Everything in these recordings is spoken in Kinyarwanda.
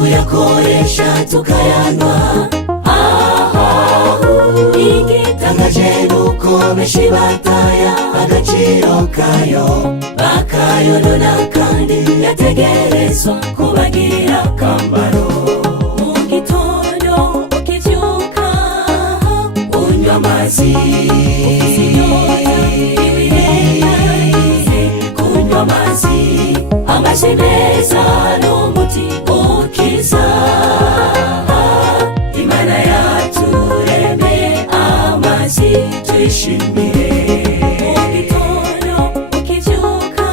kuyakoresha tukayanywa. Igitangaje nuko benshi bataya agaciro kayo, bakayonona kandi yategerezwa kubagirira akamaro. Mu gitondo ukivyuka unywa amazi, kunywa amazi, amazi meza n'umuti ukiza. Imana yaturemeye amazi tuyishimire. Mu gitondo ukivyuka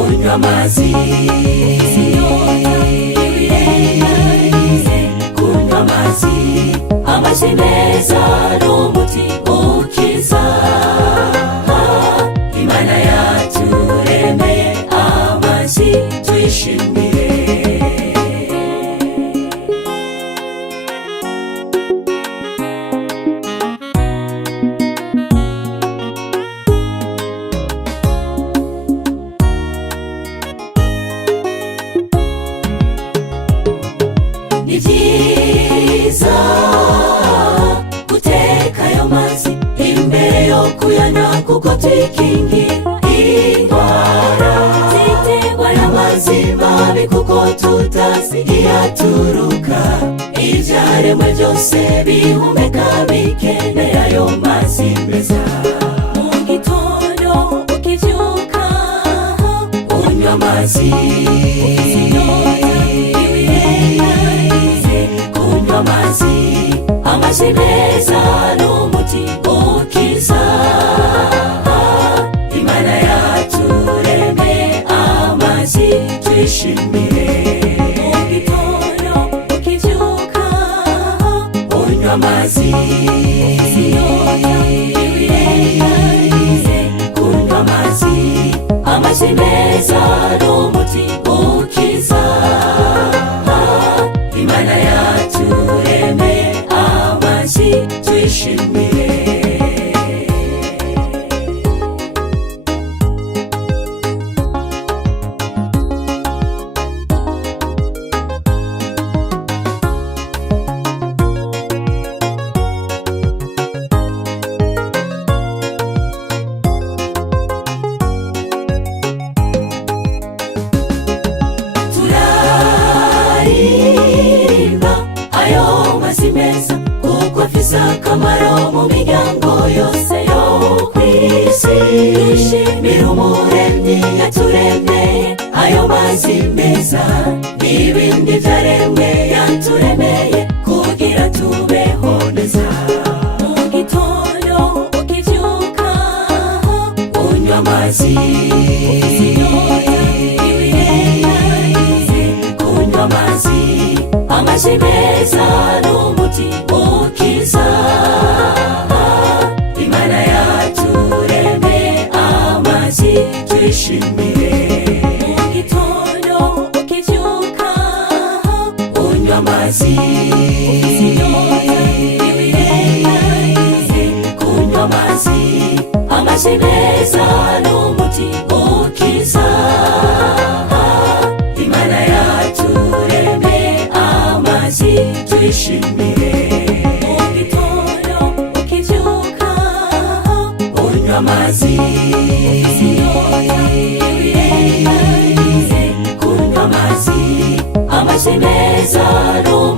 unywa amazi, kunywa amazi, amazi meza n'umuti ukiza. Imana yaturemeye amazi tuyishimire. Ni vyiza guteka ayo mazi imbere yo kuyanywa, kuko twikingira indwara ziterwa n'amazi mabi, kuko tutazi iyaturuka. Ivyaremwe byose bihumeka bikeneye ayo mazi meza. Mu gitondo ukivyuka unywa amazi, kunywa amazi, amazi meza n'umuti ukiza. Imana yaturemeye amazi tuyishimire. Mu gitondo ukivyuka unywa amazi, kunywa amazi, amazi meza n'umuti ukiza. Imana yaturemeye amazi tuyishimire. Ayo mazi meza kuko afise akamaro mu miryango yose yo kw'isi. Dushimire Umuremyi yaturemeye ayo mazi meza, n'ibindi vyaremwe yaturemeye kugira tubeho neza. Mu gitondo ukivyuka unywa amazi, kunywa amazi, amazi meza n'umuti ukiza. Imana yaturemeye amazi tuyishimire. Mu gitondo ukivyuka unywa amazi, kunywa amazi, amazi meza n'umuti ukiza. Imana yaturemeye amazi tuyishimire. Mu gitondo ukivyuka unywa amazi, kunywa amazi, amazi meza n'umuti